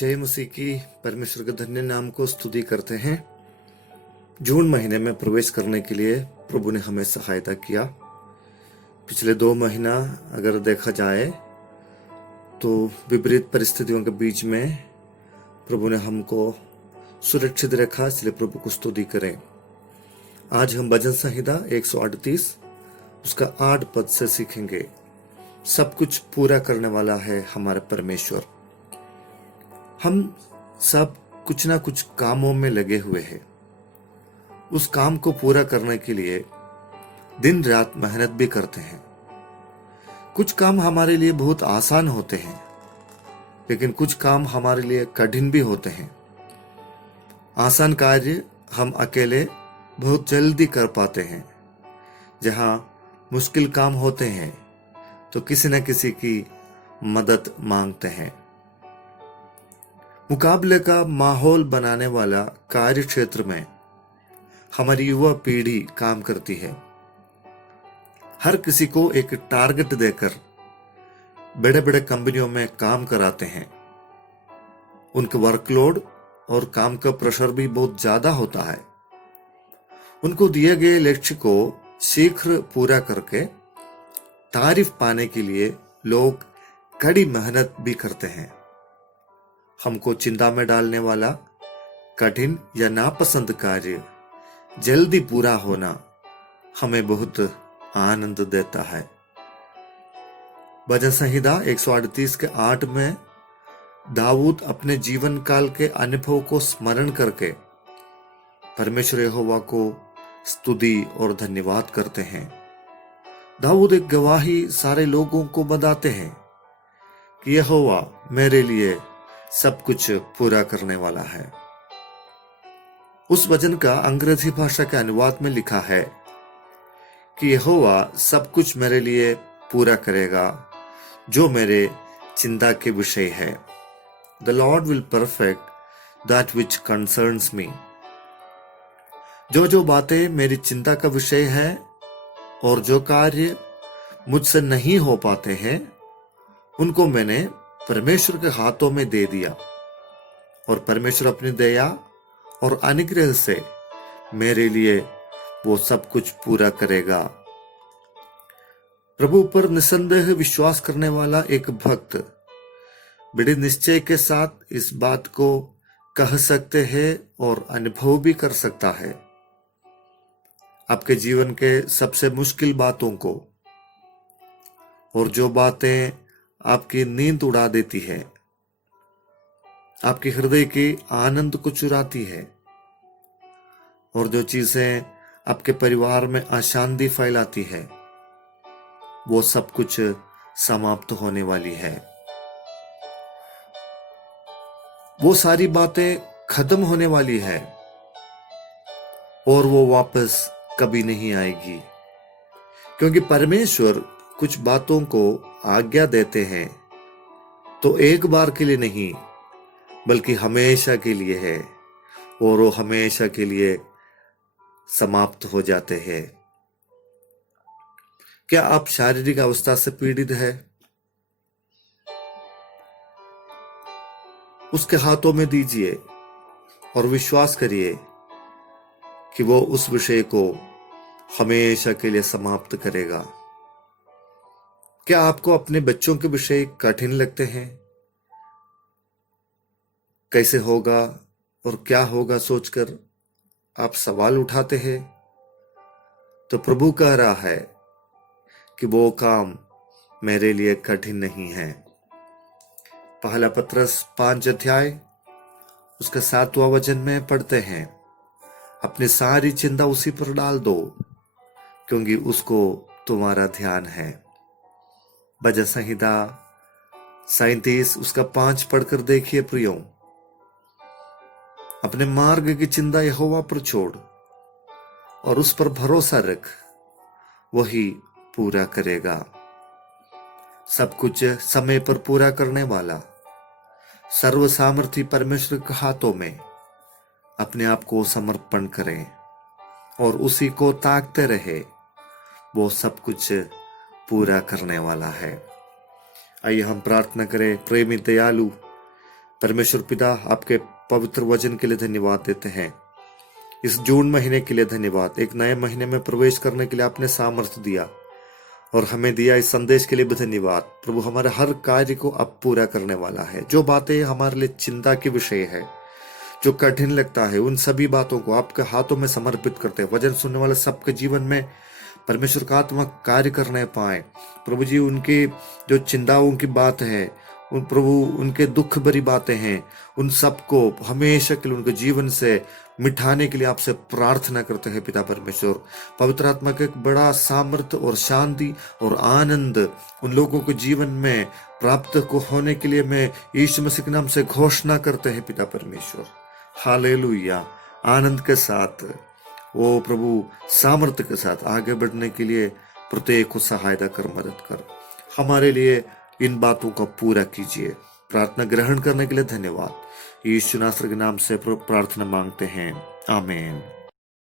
जय मसीह की। परमेश्वर के धन्य नाम को स्तुति करते हैं। जून महीने में प्रवेश करने के लिए प्रभु ने हमें सहायता किया। पिछले 2 महीना अगर देखा जाए तो विपरीत परिस्थितियों के बीच में प्रभु ने हमको सुरक्षित रखा, इसलिए प्रभु को स्तुति करें। आज हम भजन संहिता 138 उसका 8 पद से सीखेंगे। सब कुछ पूरा करने वाला है हमारा परमेश्वर। हम सब कुछ ना कुछ कामों में लगे हुए हैं। उस काम को पूरा करने के लिए दिन रात मेहनत भी करते हैं। कुछ काम हमारे लिए बहुत आसान होते हैं, लेकिन कुछ काम हमारे लिए कठिन भी होते हैं। आसान कार्य हम अकेले बहुत जल्दी कर पाते हैं। जहां मुश्किल काम होते हैं तो किसी न किसी की मदद मांगते हैं। मुकाबले का माहौल बनाने वाला कार्य क्षेत्र में हमारी युवा पीढ़ी काम करती है। हर किसी को एक टारगेट देकर बड़े बड़े कंपनियों में काम कराते हैं। उनके वर्कलोड और काम का प्रेशर भी बहुत ज्यादा होता है। उनको दिए गए लक्ष्य को शीघ्र पूरा करके तारीफ पाने के लिए लोग कड़ी मेहनत भी करते हैं। हमको चिंता में डालने वाला कठिन या नापसंद कार्य जल्दी पूरा होना हमें बहुत आनंद देता है। भजन संहिता 138 के 8 में दाऊद अपने जीवन काल के अनुभव को स्मरण करके परमेश्वर यहोवा को स्तुति और धन्यवाद करते हैं। दाऊद एक गवाही सारे लोगों को बताते हैं कि यहोवा मेरे लिए सब कुछ पूरा करने वाला है। उस वचन का अंग्रेजी भाषा के अनुवाद में लिखा है कि यहोवा सब कुछ मेरे लिए पूरा करेगा जो मेरे चिंता के विषय है। The Lord will perfect that which concerns me। जो बातें मेरी चिंता का विषय है और जो कार्य मुझसे नहीं हो पाते हैं, उनको मैंने परमेश्वर के हाथों में दे दिया और परमेश्वर अपनी दया और अनुग्रह से मेरे लिए वो सब कुछ पूरा करेगा। प्रभु पर निसंदेह विश्वास करने वाला एक भक्त बड़े निश्चय के साथ इस बात को कह सकते हैं और अनुभव भी कर सकता है। आपके जीवन के सबसे मुश्किल बातों को और जो बातें आपकी नींद उड़ा देती है, आपके हृदय के आनंद को चुराती है और जो चीजें आपके परिवार में अशांति फैलाती है, वो सब कुछ समाप्त होने वाली है। वो सारी बातें खत्म होने वाली है और वो वापस कभी नहीं आएगी, क्योंकि परमेश्वर कुछ बातों को आज्ञा देते हैं तो एक बार के लिए नहीं बल्कि हमेशा के लिए है और वो हमेशा के लिए समाप्त हो जाते हैं। क्या आप शारीरिक अवस्था से पीड़ित है? उसके हाथों में दीजिए और विश्वास करिए कि वो उस विषय को हमेशा के लिए समाप्त करेगा। क्या आपको अपने बच्चों के विषय कठिन लगते हैं? कैसे होगा और क्या होगा सोचकर आप सवाल उठाते हैं? तो प्रभु कह रहा है कि वो काम मेरे लिए कठिन नहीं है। पहला पत्रस 5 अध्याय उसका 7वां वचन में पढ़ते हैं, अपनी सारी चिंता उसी पर डाल दो क्योंकि उसको तुम्हारा ध्यान है। भजन संहिता 37 उसका 5 पढ़कर देखिए प्रियो, अपने मार्ग की चिंता यहोवा पर छोड़ और उस पर भरोसा रख, वही पूरा करेगा। सब कुछ समय पर पूरा करने वाला सर्व सामर्थी परमेश्वर के हाथों में अपने आप को समर्पण करें और उसी को ताकते रहे। वो सब कुछ पूरा करने वाला है। आइए हम प्रार्थना करें। प्रेमी दयालु परमेश्वर पिता, आपके पवित्र वचन के लिए धन्यवाद देते हैं। इस जून महीने के लिए धन्यवाद। एक नए महीने में प्रवेश करने के लिए आपने सामर्थ्य दिया और हमें दिया, इस संदेश के लिए भी धन्यवाद। प्रभु, हमारे हर कार्य को अब पूरा करने वाला है। जो बातें हमारे लिए चिंता के विषय है, जो कठिन लगता है, उन सभी बातों को आपके हाथों में समर्पित करते हैं। वचन सुनने वाले सबके जीवन में परमेश्वर का आत्मा कार्य करने पाए। प्रभु जी, उनकी जो चिंताओं की बात है, उन प्रभु उनके दुख भरी बातें हैं, उन सबको हमेशा के लिए उनके जीवन से मिटाने के लिए आपसे प्रार्थना करते हैं पिता परमेश्वर। पवित्र आत्मा का एक बड़ा सामर्थ्य और शांति और आनंद उन लोगों के जीवन में प्राप्त को होने के लिए मैं यीशु मसीह के नाम से घोषणा करते हैं पिता परमेश्वर। हालेलुया। आनंद के साथ, वो प्रभु सामर्थ्य के साथ आगे बढ़ने के लिए प्रत्येक को सहायता कर, मदद कर। हमारे लिए इन बातों को पूरा कीजिए। प्रार्थना ग्रहण करने के लिए धन्यवाद। यीशु नासरी के नाम से प्रार्थना मांगते हैं, आमीन।